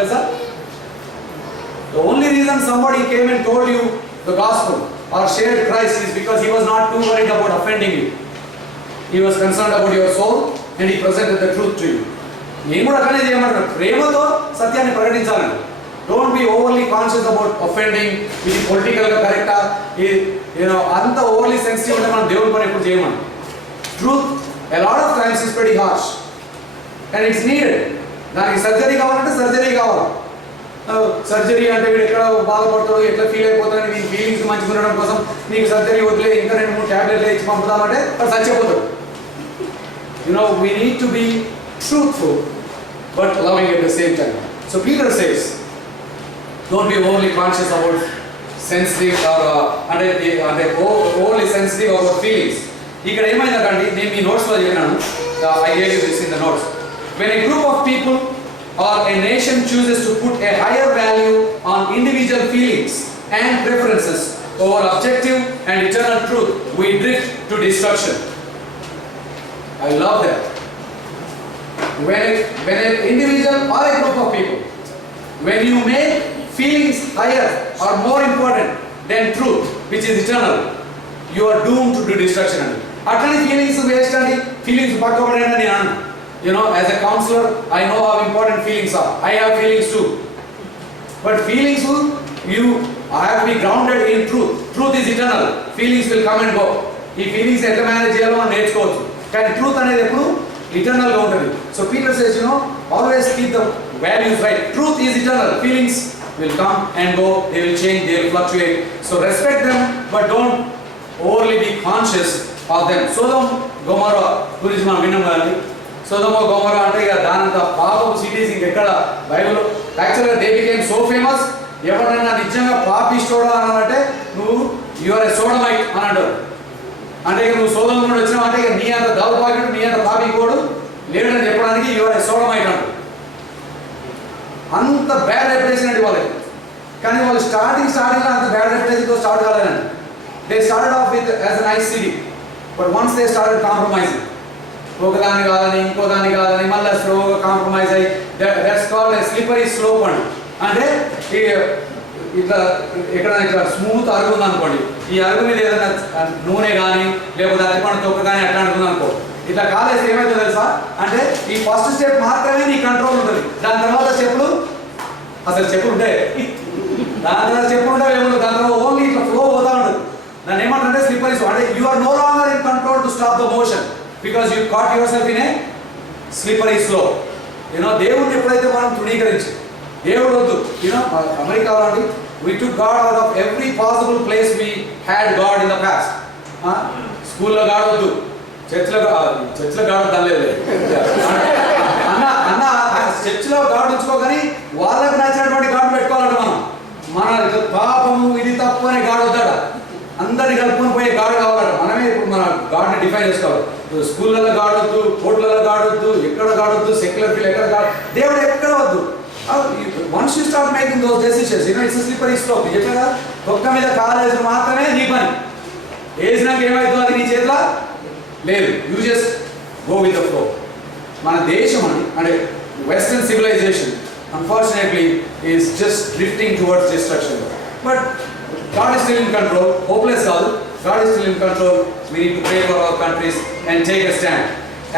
తెలుసా? The only reason somebody came and told you the gospel or shared Christ is because he was not too worried about offending you. He was concerned about your soul and he presented the truth to you. నేను కూడా అక్కడే చేయమంటారు, ప్రేమతో సత్యాన్ని ప్రకటించాలండి. Don't be overly conscious about offending. ఇది పొలిటికల్గా కరెక్టా, అంత ఓవర్లీ సెన్సిటివ్ అంటే మనం దేవుడి పని ఎప్పుడు చేయమని. Truth a lot of times is pretty harsh and it's needed. దానికి సర్జరీ కావాలంటే సర్జరీ కావాలి. సర్జరీ అంటే వీడు ఎక్కడ బాధపడతాడో, ఎట్లా ఫీల్ అయిపోతాడో, నీ ఫీలింగ్స్ మంచిగా ఉండడం కోసం నీకు సర్జరీ వదిలే, ఇంకా 2-3 ట్యాబ్లెట్లు ఇచ్చి పంపుతామంటే అది చచ్చిపోతాడు. We need to be truthful but loving at the same time. So Peter says, don't be overly conscious about sensitive or overly sensitive about feelings. ఇక్కడ ఏమైందంటే నేను మీ నోట్స్లో చెప్పినాను, I gave you this in the notes. When a group of people or a nation chooses to put a higher value on individual feelings and preferences over objective and eternal truth, we drift to destruction. I love that. When an individual or a group of people, when you make feelings higher or more important than truth, which is eternal, you are doomed to destruction. Atani feelings waste and feelings pakkapadena ni anu. As a counselor, I know how important feelings are. I have feelings too. But feelings I have to be grounded in truth. Truth is eternal. Feelings will come and go. Ee feelings etla manage cheyalo man nechukochu. Kani truth anedi eppudu eternal ga untadi. So Peter says, always keep the values right. Truth is eternal. Feelings will come and go. They will change. They will fluctuate. So respect them, but don't overly be conscious of them. Sodom Gomorrah గురించి మనం విన్నాం కదండి. Sodom Gomorrah అంటే ఇక దానంత పాపం సిటీస్ ఇంకెక్కడ బైబిల్. యాక్చువల్గా దే బికేమ్ సో ఫేమస్, ఎవరైనా నిజంగా పాపిష్టోడా అన్నారంటే యు ఆర్ ఎ సోడమైట్ అని అంటారు. అంటే ఇక నువ్వు సోదం నుండి వచ్చినావు అంటే ఇక నీ అంత దౌర్భాగ్యుడు, నీ అంత పాపికోడు లేడని చెప్పడానికి యు ఆర్ ఎ సోడమైట్ అంటారు. అంత బ్యాడ్ రెప్యుటేషన్ అండి వాళ్ళకి. కానీ వాళ్ళు స్టార్టింగ్లో అంత బ్యాడ్ రెప్యుటేషన్తో స్టార్ట్ కాలేదండి. They started off with as a nice city, but once they started compromising, ఒకదాని కాదని ఇంకో దాని కాదని మళ్ళీ స్లోగా కాంప్రమైజ్ అయ్యి, that's called a slippery slope అండి. అంటే ఇట్లా ఎక్కడైనా ఇట్లా స్మూత్ అరుగు ఉంది అనుకోండి, ఈ అరుగు మీద ఏదైనా నూనె కానీ లేకపోతే అరటిపండు తొక్క కానీ అట్లా అనుకుంది అనుకో, ఇట్లా కాలేసి ఏమైతుందో తెలుసా? అంటే ఈ ఫస్ట్ స్టెప్ మాత్రమే నీ కంట్రోల్ ఉంటుంది. దాని తర్వాత స్టెప్పులు అసలు చెప్పులు ఉంటాయి, దాని తర్వాత చెప్పులు ఉంటాయి ఏముంటుంది, దాని తర్వాత ఓన్లీ ఇట్లా ఫ్లో పోతా ఉంటుంది. దాన్ని ఏమంటే స్లిప్పరీ స్లో. అంటే you are no longer in control to stop the motion because you caught yourself in a slippery slope. దేవుడిని ఎప్పుడైతే మనం తృణీకరించి దేవుడు వద్దు, అమెరికాలో అండి, we took God out of every possible place we had God in the past. స్కూల్లో గాడ్ వద్దు, చర్చ్లో గాడ్ తనలేదు అన్న చర్చ్లో గాడ్ ఉంచుకోగాని వాళ్ళకు నచ్చినటువంటి గాడ్ పెట్టుకోవాలంట. మన పాపము ఇది తప్పు అనే గాడ్ వద్దాడ, అందరిని కలుపుకొని పోయే గాడ్ కావాలట. మనమే ఇప్పుడు మన గాడ్ని డిఫైన్ చేసుకోవాలి. స్కూళ్ళలో గాడ్ వద్దు, కోర్టులలో గాడ్ వద్దు, ఎక్కడ గాడ్ వద్దు, సెక్యులర్ ఫీల్డ్ ఎక్కడ గాడ్, దేవుడు ఎక్కడ వద్దు. Once you start making those decisions, it's a slippery slope. చెప్పగా ఒక్క మీద కాలేజీ మాత్రమే నీ పని, వేసినాక ఏమైతుందో అది నీ చేతిలో లేదు. You just go with the flow. మన దేశం అంటే western civilisation unfortunately is just drifting towards destruction. But God is still in control. Hopeless కాదు, God is still in control. We need to pray for our countries and take a stand.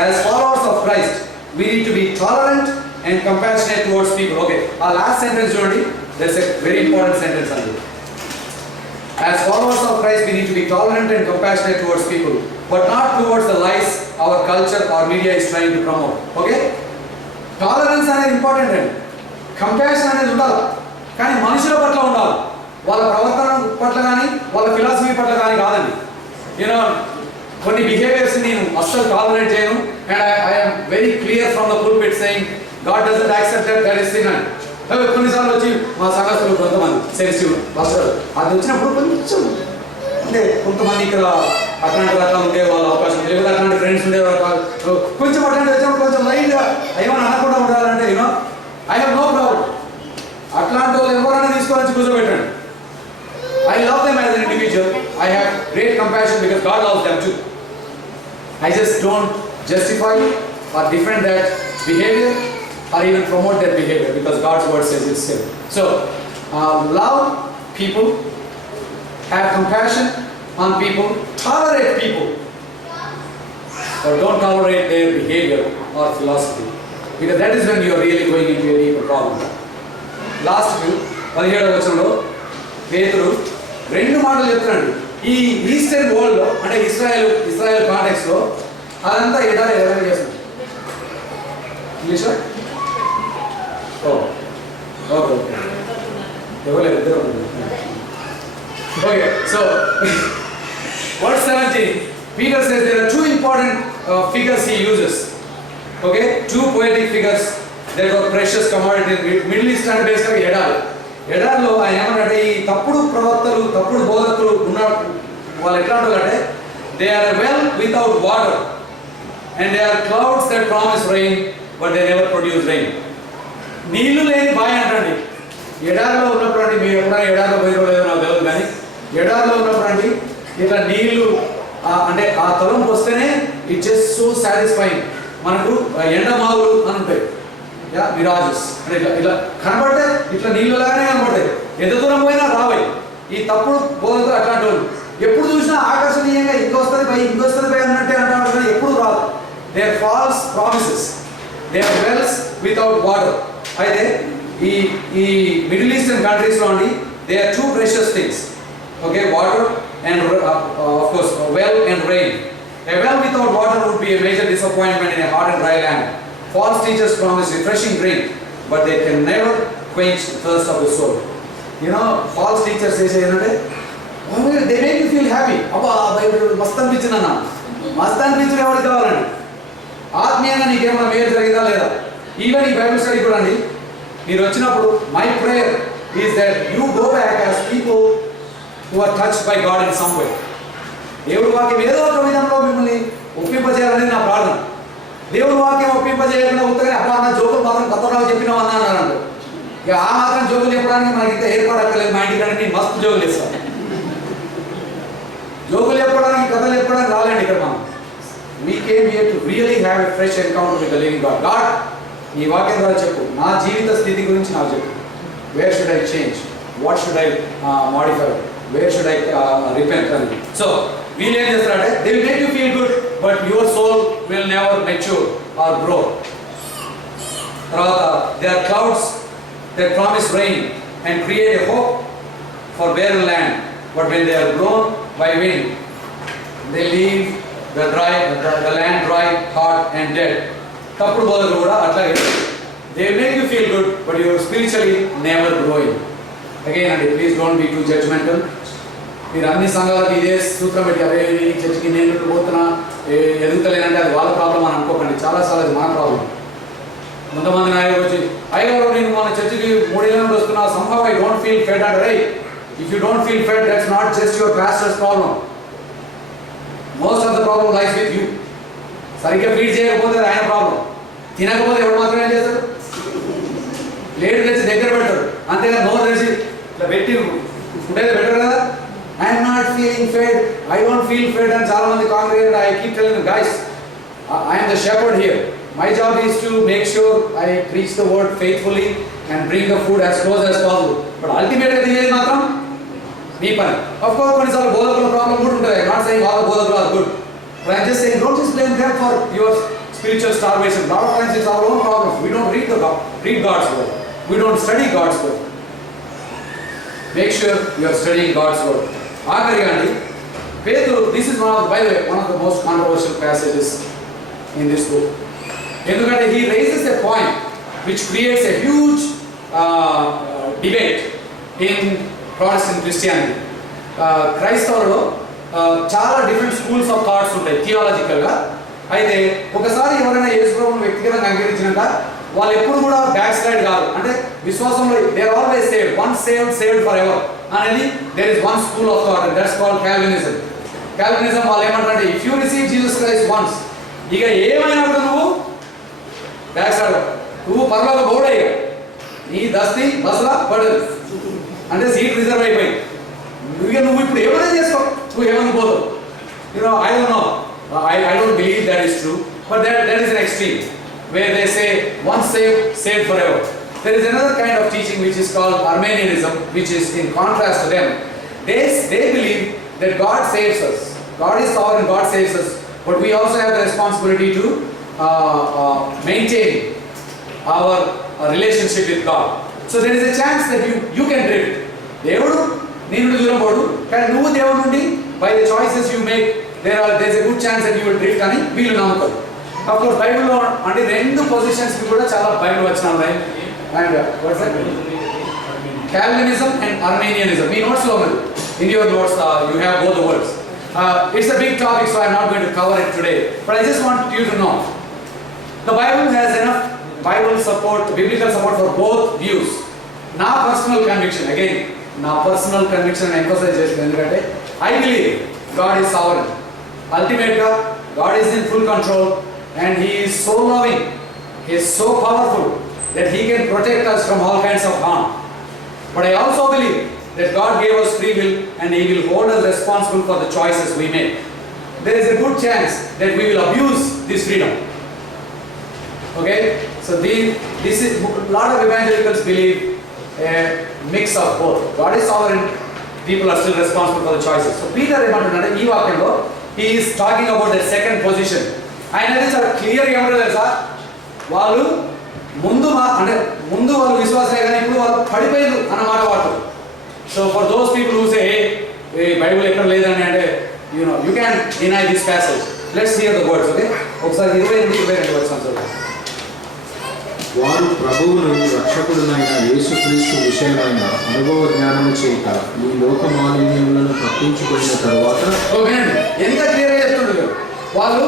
As followers of Christ, we need to be tolerant and compassionate towards people. Okay, our last sentence చూడండి, there's a very important sentence on it. As followers of Christ, we need to be tolerant and compassionate towards people, but not towards the lies our culture or media is trying to promote. Okay, tolerance అనేది ఇంపార్టెంట్ అండి, కంపాషన్ అనేది ఉండాలి, కానీ మనుషుల పట్ల ఉండాలి, వాళ్ళ ప్రవర్తన పట్ల కానీ వాళ్ళ ఫిలాసఫీ పట్ల కానీ కాదండి. కొన్ని బిహేవియర్స్ నేను అస్సలు టాలరేట్ చేయను. And I am very clear from the pulpit saying God doesn't accept that is sin అని. కొన్నిసార్లు వచ్చి మా సంఘస్థులు కొంతమంది సెన్సిటివ్ పాస్టర్ అది వచ్చినప్పుడు కొంచెం అంటే కొంతమంది ఇక్కడ అట్లాంటి రకాలు ఉండే వాళ్ళ అవకాశం, లేకపోతే అట్లాంటి ఫ్రెండ్స్ ఉండే రకాలు కొంచెం అట్లాంటి వచ్చినప్పుడు కొంచెం లైట్గా ఏమైనా అనకుండా ఉండాలంటే ఐ హ్యావ్ నో ప్రాబ్లం. అట్లాంటి వాళ్ళు ఎవరైనా తీసుకొని కూర్చోబెట్టండి. I love them as an individual. I have great compassion because God loves them too. I just don't justify or defend that behavior or even promote their behavior, because God's word says it's sin. So, love people, have compassion on people, tolerate people, but don't tolerate their behavior or philosophy, because that is when you are really going into a deeper problem. Last 17వ వచనంలో పేతురు రెండు మాటలు చెప్తున్నాడు. ఈ ఈస్టర్న్ వరల్డ్లో, అంటే ఇస్రాయల్ కాంటెక్స్లో అదంతా ఎడారి ఎవరైనా చేస్తుంది. ఇంగ్లీషా? ఓకే ఎవరు ఇద్దరు. Okay, so verse 17, Peter says there are two important figures he uses. Okay, two poetic figures that were precious commodity. Middle East and basically ఎడారిలో ఆయన ఏమన్నాడంటే, ఈ తప్పుడు ప్రవక్తలు, తప్పుడు బోధకులు ఉన్న వాళ్ళు ఎట్లాంటి అంటే, they are well without water and they are clouds that promise rain but they never produce rain. నీళ్లు లేని బాయ్ అంటండి. ఎడారిలో ఉన్నప్పుడు అండి, మీరు ఎప్పుడైనా ఎడారిలో పోయినో లేదో నాకు తెలియదు, కానీ ఎడారిలో ఉన్నప్పుడు అండి ఇట్లా నీళ్లు అంటే ఆ తలంపు వస్తేనే ఇట్ జస్ట్ సో సాటిస్ఫైయింగ్. మనకు ఎండమావులు అని ఉంటాయి, మిరాజెస్ అంటే ఇట్లా కనబడితే ఇట్లా నీళ్ళలాగానే కనబడతాయి, ఎంత దూరం పోయినా రావాయి. ఈ తప్పుడు బోధకులు అట్లాంటి వాళ్ళు ఎప్పుడు చూసినా ఆకర్షణీయంగా ఇంకొస్తుంది పై అన్నట్టే అంటారు, కానీ ఎప్పుడు రాదు. They are false promises, they are wells without water. అయితే ఈ మిడిల్ ఈస్టర్న్ కంట్రీస్లో అండి they are too precious things. Okay, water and of course well and rain. A well without water would be a major disappointment in a hot and dry land. False teachers promise refreshing drink, but they can never quench the thirst of the soul. You know, false teachers say ఏంటంటే, they make you feel happy. అబ్బా బైబిల్ మస్త్ అనిపించింది అన్న, మస్త్ అనిపించింది ఎవరికి కావాలండి? ఆత్మీయంగా నీకేమైనా మేలు జరిగిందా లేదా? ఈవెన్ ఈ బైబిల్ స్టడీ కూడా అండి, మీరు వచ్చినప్పుడు my prayer is that you go back as people who are touched by God in some way. దేవుడి వాక్యం ఏదో ఒక విధంలో మిమ్మల్ని ఒప్పింపజేయాలని నా ప్రార్థన. దేవుడి వాక్యం ఒప్పింపజేయకుండా ఉత్తగా అబ్బా అన్న జోకులు మాత్రం కొత్తగా చెప్పినావు అన్నాను. ఇక ఆ మాత్రం జోకులు చెప్పడానికి మనకి ఇంత ఏర్పడక్కర్లేదు. మా ఇంటికి నేను మస్తు జోకులు ఇస్తాను. జోకులు చెప్పడానికి, కథలు చెప్పడానికి రాలేండి ఇక్కడ మనం. We came here to really have a fresh encounter with the living God. God, నీ వాక్యం ద్వారా చెప్పు, నా జీవిత స్థితి గురించి నాకు చెప్పు. Where should I change? What should I modify? Where should I repent? So, వీళ్ళు ఏం చేస్తారంటే, they will make you feel good, but your soul will never mature or grow. తర్వాత, they are clouds that promise rain and create a hope for barren land, but when they are blown by wind, they leave the land dry, hard and dead. తప్పుడు బోధకులు కూడా అట్లాగే, they make you feel good, but you are spiritually never growing. Again, and please don't be too judgmental. మీరు అన్ని సంఘాలకు ఇదే సూత్రం పెట్టి, అదే చర్చికి నేను పోతున్నా ఎదుగుతలేనంటే అది వాళ్ళ ప్రాబ్లం అని అనుకోకండి. చాలాసార్లు అది మన ప్రాబ్లం. కొంతమంది నాయకులు వచ్చి, అయ్యగారు నేను మన చర్చికి 3 ఏళ్ళ నుండి వస్తున్నా, somehow I don't feel fed అంటే, right, if you don't feel fed, that's not just your pastor's problem. Most of the problem lies with you. సరిగ్గా ఫీడ్ చేయకపోతే అది ఆయన ప్రాబ్లం. తినకపోతే ఎవరు మాత్రమే ఏం చేస్తారు? ప్లేట్ తెచ్చి దగ్గర పెడతారు, అంతేగా నోరు తెచ్చి ఇట్లా పెట్టి ఫుడ్ అయితే బెటర్ కదా. I'm not feeling fed, I don't feel fed, and చాలా మంది congregate, I keep telling them, guys, I am the shepherd here. My job is to make sure I preach the word faithfully and bring the food as close as possible. But ultimately తినేది మాత్రం మీ పని. Of course కొన్నిసార్లు బోధకుల ప్రాబ్లం కూడా ఉంటుంది. I'm not saying all the బోధకులు are good, but I'm just saying don't just blame them for your spiritual starvation. A lot of times it's our own problem. We don't read God's word. We don't study God's word. Make sure you are studying God's word. ఆఖరిగా అండి, పేతురు, this is by the way one of the most controversial passages in this book. ఎందుకంటే he raises a point which creates a huge debate in Protestant Christianity. క్రైస్తవులలో చాలా different schools of thoughts ఉంటాయి థియాలజికల్గా. అయితే ఒకసారి ఎవరైనా యేసు ప్రభువును వ్యక్తిగతంగా అంగీకరించినాక వాళ్ళు ఎప్పుడు కూడా బ్యాక్ స్లైడ్ కాదు. అంటే విశ్వాసంలో they are always saved, once saved forever అనేది there is one school of thought, that's called Calvinism. Calvinism వాళ్ళు ఏమంటారంటే, if you receive Jesus Christ once, ఇక ఏమైనా కూడా నువ్వు బ్యాక్ స్లైడ్, నువ్వు పర్లోక బోర్డు అయ్యా, నీ దస్తి బస్లా పడదు అంటే సీట్ రిజర్వ్ అయిపోయింది. నువ్వు ఇప్పుడు ఏమైనా చేసుకో, నువ్వు ఏమైనా పోతావు. I don't know. I don't believe that is true, but that is an extreme. where they say once saved, saved forever. There is another kind of teaching which is called Arminianism, which is in contrast to them. They believe that God saves us. God is sovereign, God saves us, but we also have the responsibility to maintain our relationship with God. So there is a chance that you can drift. దేవుడు నీ నుండి దూరం పోడు, కానీ నువ్వు దేవుడి నుండి by the choices you make there's a good chance that you will drift అని వీళ్ళు నమ్ముతారు. Of course బైబిల్లో అంటే రెండు పొజిషన్స్ కి కూడా చాలా బైబిల్ వచనాలు ఉన్నాయి. And what's that? Calvinism and Arminianism. మీ notes లో ఉంది. In your notes you have both the words. It's a big topic, so I'm not going to cover it today, but I just want you to know the Bible has enough biblical support for both views. నా personal conviction, again నా personal conviction emphasize చేస్తాను, ఎందుకంటే I believe God is sovereign. Ultimately God is in full control and He is so loving, He is so powerful that He can protect us from all kinds of harm. But I also believe that God gave us free will and He will hold us responsible for the choices we make. There is a good chance that we will abuse this freedom. Okay? So this is a lot of evangelicals believe a mix of both. God is sovereign, people are still responsible for the choices. So Peter ఏమంటున్నాడు ఈ వాక్యంలో, he is talking about the second position. ఆయన చాలా క్లియర్గా ఏమంటారు తెలుసా, వాళ్ళు ముందు వాళ్ళు విశ్వాసమే కానీ ఇప్పుడు వాళ్ళు పడిపోయారు అన్నమాట వాడు. So for those people who say hey Bible ఎక్కడ లేదని అంటే you can deny this passage. Let's hear the words, okay? ఒకసారి 22 వర్డ్స్ చదువు. వారు ప్రభువును రక్షకుడునైన యేసుక్రీస్తు విషయమైన అనుభవ జ్ఞానము చేత ఈ లోక మాలిన్యములను తప్పించుకున్న తర్వాత, ఎంత క్లియర్ గా చెప్తుండ్రు, వాళ్ళు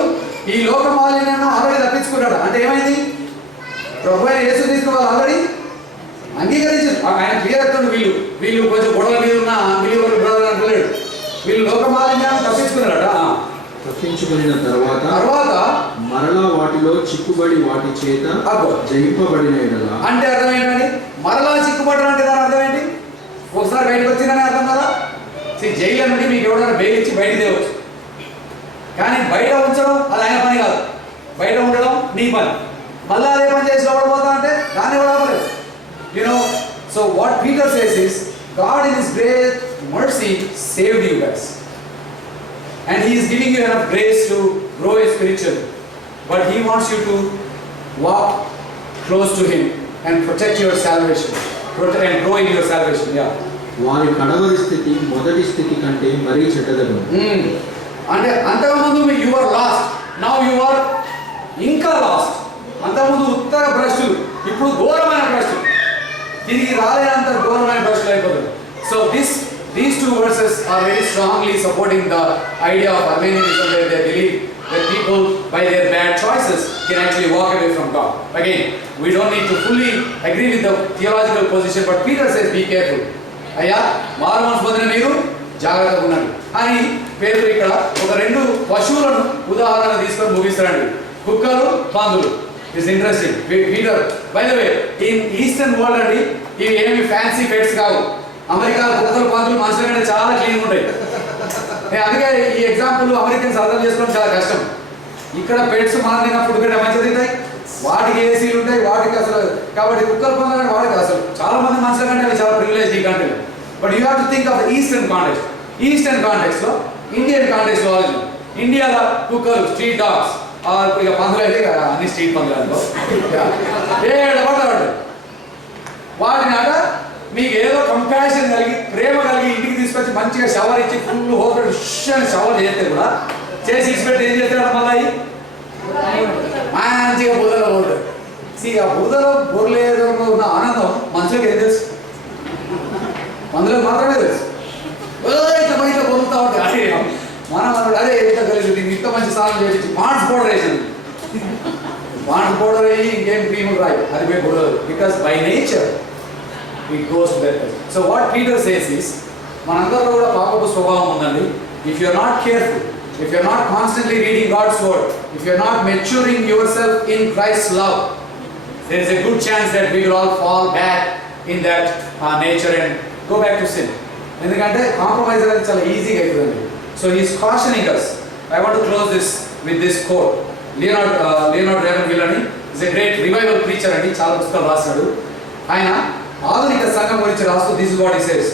ఈ లోక మాలిన్యాన్ని ఆల్రెడీ తప్పించుకున్నాడు. అంటే ఏమైంది, ప్రభు అయిన యేసుక్రీస్తు వాళ్ళు ఆల్రెడీ అంగీకరించారు. ఆయన క్లియర్ అవుతుంది, వీళ్ళు కొంచెం గొడవల మీద ఉన్న బిలీవర్ బ్రదర్ అంటలేడు, వీళ్ళు లోక మాలిన్యాన్ని తప్పించుకున్నారట. తప్పించుకున్న తర్వాత మరలా వాటిలో చిక్కుబడి వాటి చేత జయింపబడిన ఎడల. అంటే అర్థమేంటండి, మరలా చిక్కుబడడం అంటే దాని అర్థం ఏంటి? ఒకసారి బయటకు వచ్చిందని అర్థం కదా. జైలు నుండి మీకు ఎవరైనా బెయిల్ ఇచ్చి బయట తేవచ్చు, కానీ బయట ఉంచడం అది ఆయన పని కాదు, బయట ఉండడం నీ పని. మళ్ళీ అదే పని చేసి లోపడిపోతా అంటే దాన్ని కూడా అవ్వలేదు. So what Peter says is God in His great mercy saved you guys. And He is giving you enough grace to grow spiritually, but He wants you to walk close to Him and protect your salvation, and grow in your salvation. Yeah. వారి కడవరి స్థితి మొదటి స్థితి కంటే మరీ చెడ్డదను. అంటే అంతకుముందు you were lost, now you are ఇంకా lost. అంతకుముందు ఉత్తర భ్రష్టులు, ఇప్పుడు ఘోరమైన భ్రష్టులు, తిరిగి రాలేనంత ఘోరమైన భ్రష్టులు అయిపోతుంది. So these two verses are very strongly supporting the idea of Arminianism, where they believe that people by their bad choices can actually walk away from God. Again, we don't need to fully agree with the theological position, but Peter says be careful. అయ్యా మారు మనసు పొందిన మీరు జాగ్రత్తగా ఉండండి అని పేరు ఇక్కడ ఒక రెండు పశువులను ఉదాహరణ తీసుకొని ముగిస్తారండి, కుక్కలు పందులు. It's interesting. Peter by the way in eastern world అండి ఇవి ఏమి ఫ్యాన్సీ పెట్స్ కావు. అమెరికాలో కుక్కలు పందులు మనుషుల కంటే చాలా క్లీన్ ఉంటాయి. అందుకే ఈ ఎగ్జాంపుల్ అమెరికన్స్ అర్థం చేసుకోవడం చాలా కష్టం. ఇక్కడ పెట్స్ మనం తిన్నప్పుడు కంటే మంచిగా తింటాయి, వాటికి ఏసీలు ఉంటాయి, వాటికి అసలు కాబట్టి కుక్కలు పందులు వాటికి అసలు చాలా మంది మనుషుల కంటే అవి చాలా ప్రివిలేజ్ ఈ కంట్రీలో. But you have to think of the eastern context. Eastern context లో, ఇండియన్ కాంటెక్స్ట్ లో ఇండియాలో కుక్కలు స్ట్రీట్ డాగ్స్, ఇక పందులు అయితే అన్ని స్ట్రీట్ పందులు అనుకో పడతాడు. వాటిని అట మీకు ఏదో కంపాషన్ కలిగి ప్రేమ కలిగి ఇంటికి తీసుకొచ్చి మంచిగా షవర్ ఇచ్చి ఫుల్ హోటల్ అని షవర్ చేస్తే కూడా చేసి ఇచ్చిపెట్టి ఏం చేస్తాడు, మళ్ళీ మంచిగా బురదలో పోతాడు. ఆ బురదలో బుర్రలేదో ఉన్న ఆనందం మనుషులకు ఏం తెలుసు, మందులకు మాత్రమే తెలుసు. ఇట్లా బయట పొందుతా ఉంటాయి. అదే మనం అన్నాడు, అదే ఎంత కలిసి ఇంత మంచి స్నానం చేసి పాండ్స్ పౌడర్ వేసాను, పాండ్స్ పౌడర్ అయ్యి ఇంకేం క్రీములు రాయి, అది పోయి బురదలు. Because by nature it goes to that place. So what Peter says is, మనందరిలో కూడా పాపపు స్వభావం ఉందండి. If you are not careful, if you are not constantly reading God's word, if you are not maturing yourself in Christ's love, there is a good chance that we will all fall back in that nature and go back to sin. ఎందుకంటే కాంప్రమైజ్ అనేది చాలా ఈజీగా అవుతుందండి. So he is cautioning us. I want to close this with this quote. Leonard Ravenhill అని is a great revival preacher అండి, చాలా పుస్తకాలు రాశాడు ఆయన. ఆధునిక సంఘం గురించి రాస్తూ this is what he says: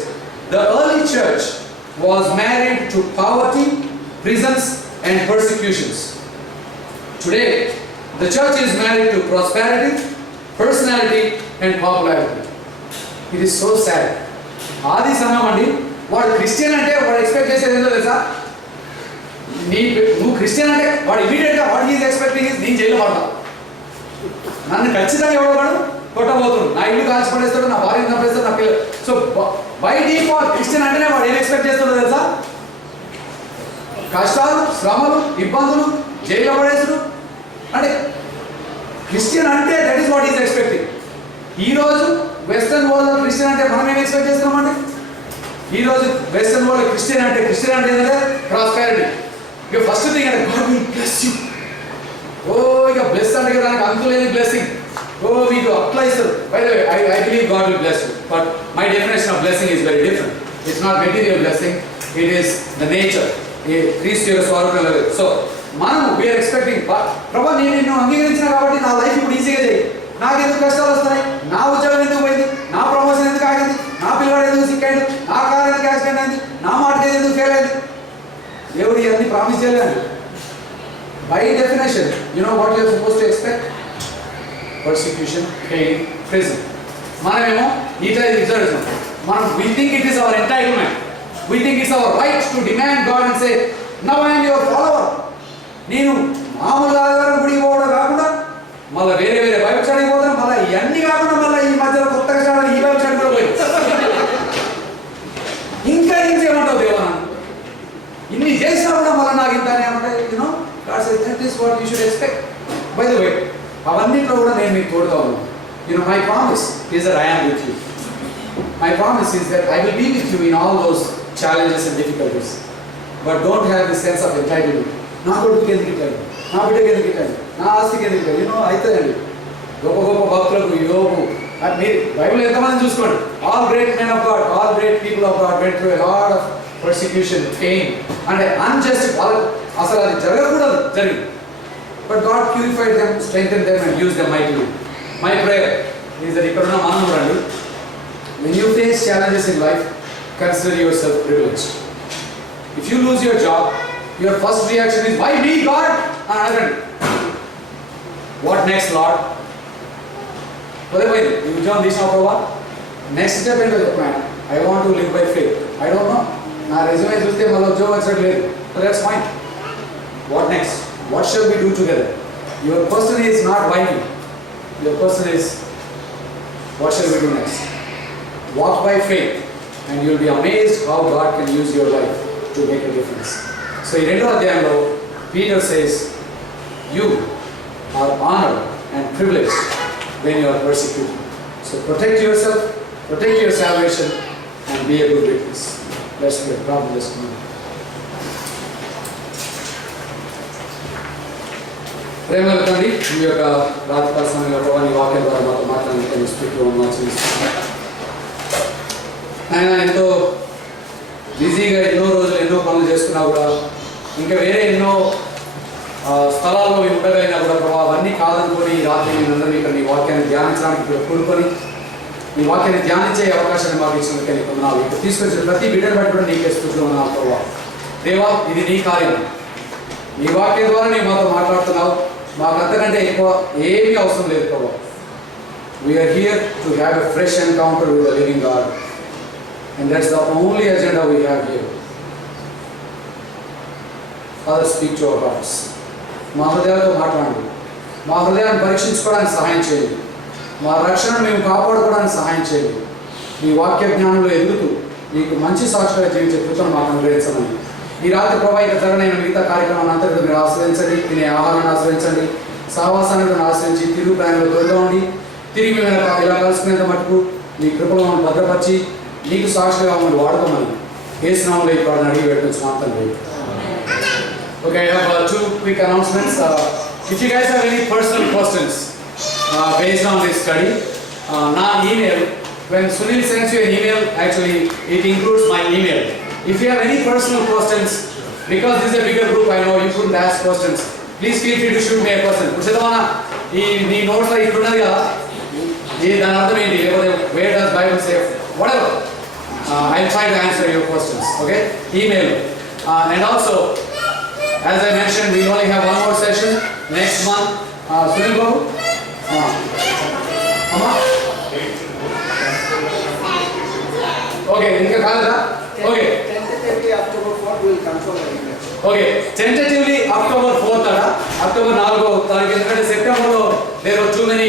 the early church was married to poverty, prisons and persecutions. Today the church is married to prosperity, personality and popularity. It is so sad. ఆది సంఘం అండి, వాడు క్రిస్టియన్ అంటే వాడు ఎక్స్పెక్ట్ చేసేది ఏంటో తెలుసా? నువ్వు క్రిస్టియన్ అంటే వాడు ఇమీడియట్గా వాట్ ఈజ్ ఎక్స్పెక్టింగ్ ఇస్ నేను జైలు పడతాను, నన్ను ఖచ్చితంగా ఎవడవాడు కొట్టబోతుడు, నా ఇల్లు కాల్చి పడేస్తాడు, నా భార్యను చంపేస్తాడు, నా పిల్లలు. సో బై డిఫాల్ట్ క్రిస్టియన్ అంటేనే వాడు ఏం ఎక్స్పెక్ట్ చేస్తాడో తెలుసా? కష్టాలు, శ్రమలు, ఇబ్బందులు, జైల్లో పడేసుడు. అంటే క్రిస్టియన్ అంటే that is what is expecting. ఈరోజు వెస్టర్న్ వరల్డ్లో క్రిస్టియన్ అంటే మనం ఏం ఎక్స్పెక్ట్ చేస్తున్నామండి? ఈరోజు వెస్టర్న్ వరల్డ్ క్రిస్టియన్ అంటే ఏంటంటే ప్రాస్పెరిటీ. ఇక ఫస్ట్ థింగ్ అంటే గాడ్ విల్ బ్లెస్ యూ. ఓ ఇక బ్లెస్ అంటే కదా నాకు అంతులేని బ్లెస్సింగ్. ఓ మీకు అప్లై ఇస్తారు. By the way I believe God will bless you, but my definition of blessing is very different. It's not material blessing, it is the nature. క్రీస్తు యొక్క స్వరూపంలో. సో మనం వీఆర్ ఎక్స్పెక్టింగ్, ప్రభా నేను నిన్ను అంగీకరించిన కాబట్టి నా లైఫ్ ఇప్పుడు ఈజీగా చేయి, నాకు ఎందుకు కష్టాలు వస్తున్నాయి, నా ఉద్యోగం ఎందుకు పోయింది, నా ప్రమోషన్ ఎందుకు ఆగింది, నా పిల్లవాడు ఎందుకు సిక్ అయింది, నా కార్ ఎందుకు యాక్సిడెంట్ అయింది, నా మాట ఎందుకు ఫెయిల్ అయింది. దేవుడు ఇవన్నీ ప్రామిస్ చేయలేదు. By definition you know what you are suppose to expect? Persecution, pain, prison. మనమేమో ఈ టైప్ రిజర్వేషన్, మనం we think it is our entitlement. We think it's our right to demand God and say, now I am your follower. నేను మామూలుగా ఆదివారం గుడికి పోవడం కాకుండా మళ్ళీ వేరే వేరే బైబిల్ స్టడీకి పోతాను, మళ్ళీ ఇవన్నీ కాకుండా మళ్ళీ ఈ మధ్యలో కొత్తగా స్టార్ట్ ఈ బైబిల్ స్టడీ కూడా పోయి ఇంకా ఏం చేయమంటావు దేవా? ఇన్ని చేసినా కూడా మళ్ళీ నాకు ఇంత ఏమంటే you know God says that is what you should expect. By the way అవన్నింటిలో కూడా నేను మీకు తోడుగా ఉన్నాను. You know my promise is that I am with you. My promise is that I will be with you in all those challenges and difficulties. But don't have this sense of entitlement. నా కొడుకుకి ఎందుకు ఇట్లా, నా బిడ్డకి ఎందుకు ఇట్లా, నా ఆస్తికి ఎందుకు ఇట్లా. యూనో అవుతుందండి. గొప్ప గొప్ప భక్తులకు, యోగు, మీరు బైబిల్ ఎంతమంది చూసుకోండి. All great men of God, all great people of God went through a lot of persecution, pain and unjust. వాళ్ళకు అసలు అది జరగకూడదు, జరిగింది. But God purified them, strengthen them and use them mightily. My prayer is that ఇక్కడున్న మనం చూడండి, when you face challenges in life, consider yourself privileged. If you lose your job, your first reaction is, why me, God? What next, Lord? Whatever you join this now, Prabhu. Next step into the plan. I want to live by faith. I don't know. Na resume chuste malo job answer లేదు. So that's fine. What next? What shall we do together? Your question is not why me. Your question is, what shall we do next? Walk by faith and you will be amazed how God can use your life to make a difference. So in రెండో అధ్యాయంలో Peter says, you are honored and privileged when you are persecuted. So protect yourself, protect your salvation and be a good witness. Let's pray. God bless you. ప్రేమల తండ్రి, మీ యొక్క రాత్రికాల సమయంలో ప్రభాని వాక్యాల ద్వారా మాతో మాట్లాడడానికి స్థితిలో మార్చిస్తున్నాను. ఆయన ఎంతో బిజీగా ఎన్నో రోజులు ఎన్నో పనులు చేసుకున్నా కూడా, ఇంకా వేరే ఎన్నో స్థలాల్లో మేము ఉండగలిగినా కూడా ప్రభావ అవన్నీ కాదనుకొని రాత్రి మేమందరం ఇక్కడ నీ వాక్యాన్ని ధ్యానించడానికి ఇక్కడ కూడుకొని నీ వాక్యాన్ని ధ్యానించే అవకాశాన్ని మాకు ఇచ్చినందుకే నీకు వందనాలు. ఇక్కడ తీసుకొచ్చిన ప్రతి బిడ్డను బట్టి కూడా నీకే స్తుతులు వందనాలు ప్రభావ. దేవా, ఇది నీ కార్యం. నీ వాక్యం ద్వారా నీ మాతో మాట్లాడుతున్నావు. మాకు అంతకంటే ఎక్కువ ఏమీ అవసరం లేదు ప్రభావ. We're here to have a fresh encounter with the living God. And that's the only agenda we have here. Father, speak to our hearts. మా హృదయాలతో మాట్లాడండి. మా హృదయాన్ని పరీక్షించుకోవడానికి సహాయం చేయండి. మా రక్షణను మేము కాపాడుకోవడానికి సహాయం చేయండి. మీ వాక్య జ్ఞానంలో ఎదుగుతూ నీకు మంచి సాక్షిగా జీవించే కృపను మాకు అనుగ్రహించమని ఈ రాత్రి ప్రభావ ఇక జరగనైన మిగతా కార్యక్రమాన్ని అంతటితో మీరు ఆశ్రయించండి. తినే ఆహారాన్ని ఆశ్రయించండి. సహవాసాన్ని ఆశ్రయించి తిరుగు ప్రయాణంలో తోడుగా ఉండి తిరిగి మేము ఇలా కలుసుకునేంత మటుకు నీ కృపలో మనం భద్రపరిచి నీకు సాక్షిగా మమ్మల్ని వాడుకోమని యేసు నామములో ఈ ప్రార్థన అడిగి పెట్టుకుంటున్నాం తండ్రి. Okay, I have two quick announcements. If you guys have any personal questions based on this study, na email, when Sunil sends you an email, actually it includes my email. If you have any personal questions, because this is a bigger group, I know you couldn't ask questions, please feel free to shoot me a question. ఈ నోట్స్ లో ఇట్లున్నది కదా, ఈ దాని అర్థం ఏంటి, లేకపోతే where does Bible say whatever, I'll try to answer your questions, okay, email. And also, as I mentioned, we only have one more session next month. Sunil Babu, Amma, okay, ఇంకా కాలేదా? Okay, Tentatively October 4th will confirm the email. Okay, tentatively October 4th October 4వ తారీఖు, ఎందుకంటే సెప్టెంబర్లో there were too many